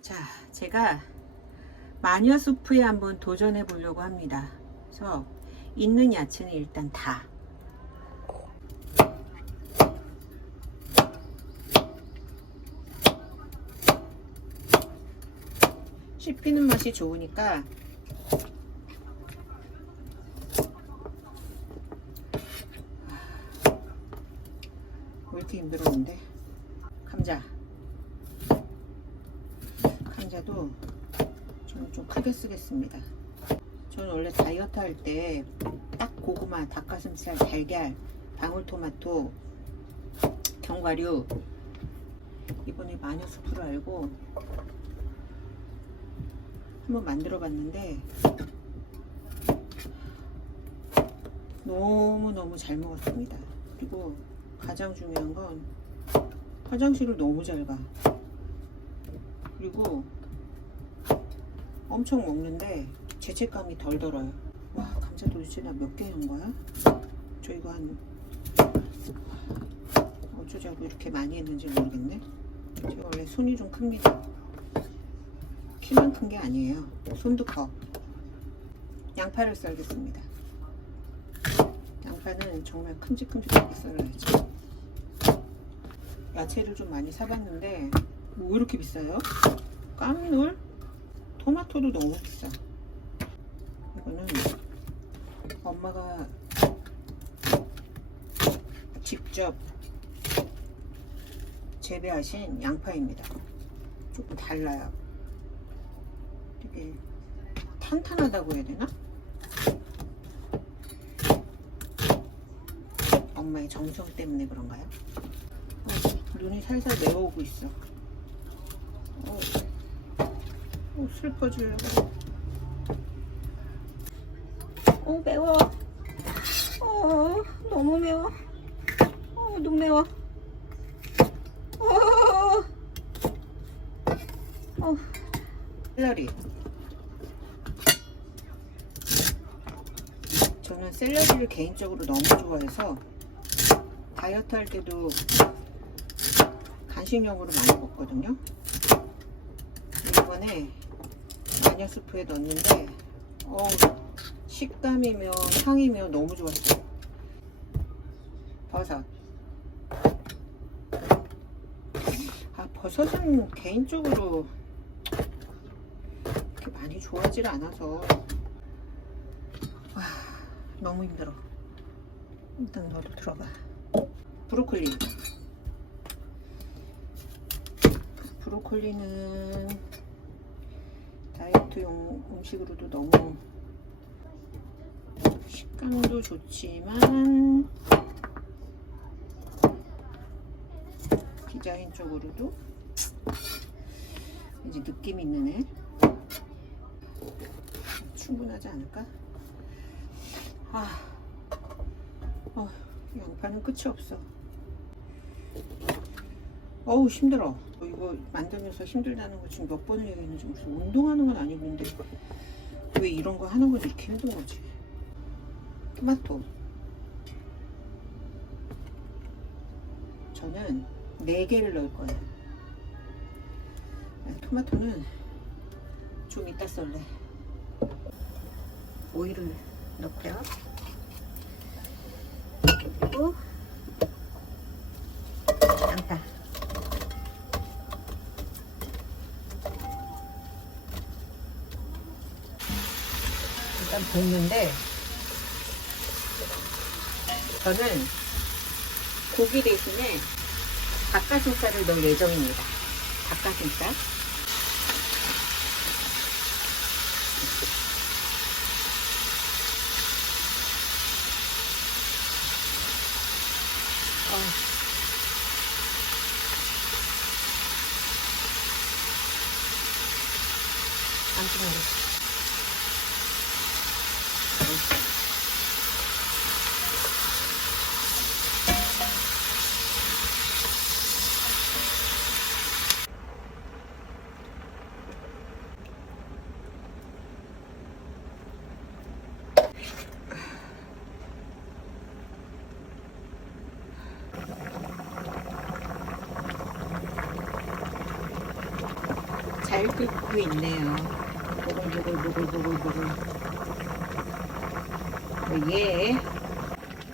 자, 제가 마녀 수프에 한번 도전해 보려고 합니다. 그래서 있는 야채는 일단 다. 씹히는 맛이 좋으니까 왜 이렇게 힘들었는데 감자 감자도 저는 좀 크게 쓰겠습니다 저는 원래 다이어트 할 때 딱 고구마, 닭가슴살, 달걀, 방울토마토, 견과류 이번에 마녀 수프를 알고 한번 만들어 봤는데 너무너무 잘 먹었습니다 그리고 가장 중요한 건 화장실을 너무 잘 가. 그리고 엄청 먹는데 죄책감이 덜 들어요. 와 감자 도대체 나 몇 개 한 거야? 저 이거 한 어쩌자고 이렇게 많이 했는지 모르겠네. 제가 원래 손이 좀 큽니다. 키만 큰 게 아니에요. 손도 커. 양파를 썰겠습니다. 양파는 정말 큼직큼직하게 썰어야지. 야채를 좀 많이 사봤는데 뭐 이렇게 비싸요? 깜놀? 토마토도 너무 비싸. 이거는 엄마가 직접 재배하신 양파입니다. 조금 달라요. 되게 탄탄하다고 해야 되나? 엄마의 정성 때문에 그런가요? 어, 눈이 살살 매워오고 있어. 어, 어, 슬퍼지려고. 어, 매워. 어, 너무 매워. 어, 눈 매워. 어, 어. 샐러리. 저는 샐러리를 개인적으로 너무 좋아해서 다이어트 할 때도 간식용으로 많이 먹거든요. 이번에 마녀 수프에 넣었는데 어 식감이며 향이며 너무 좋았어요. 버섯. 아 버섯은 개인적으로 그렇게 많이 좋아하질 않아서 와 너무 힘들어. 일단 너도 들어봐. 브로콜리. 브로콜리는 다이어트용 음식으로도 너무 식감도 좋지만 디자인 쪽으로도 이제 느낌 있는 애 충분하지 않을까? 아, 어, 양파는 끝이 없어. 어우 힘들어. 어, 이거 만들면서 힘들다는 거 지금 몇 번을 얘기했는지 무슨 운동하는 건 아니는데 왜 이런 거 하는 건 이렇게 힘든 거지? 토마토. 저는 4개를 넣을 거예요. 네, 토마토는 좀 이따 썰래. 오이를 넣고요. 그리고 양파. 일단 볶는데 저는 고기 대신에 닭가슴살을 넣을 예정입니다. 닭가슴살. 어. 안 뜨거워. 잘 끓고 있네요. 보글보글보글보글보글. 여기에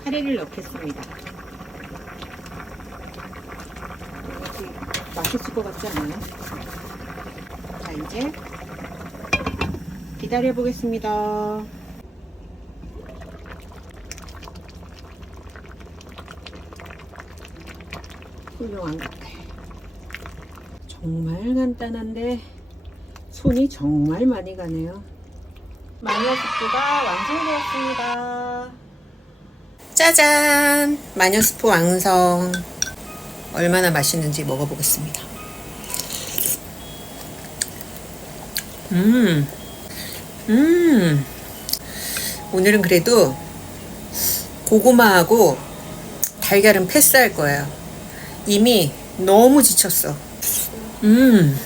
카레를 넣겠습니다. 맛있을 것 같지 않아요? 자, 이제 기다려 보겠습니다. 훌륭한 카레. 정말 간단한데 손이 정말 많이 가네요. 마녀 스프가 완성되었습니다. 짜잔! 마녀 스프 완성. 얼마나 맛있는지 먹어보겠습니다. 음, 음. 오늘은 그래도 고구마하고 달걀은 패스할 거예요. 이미 너무 지쳤어. 음. 음.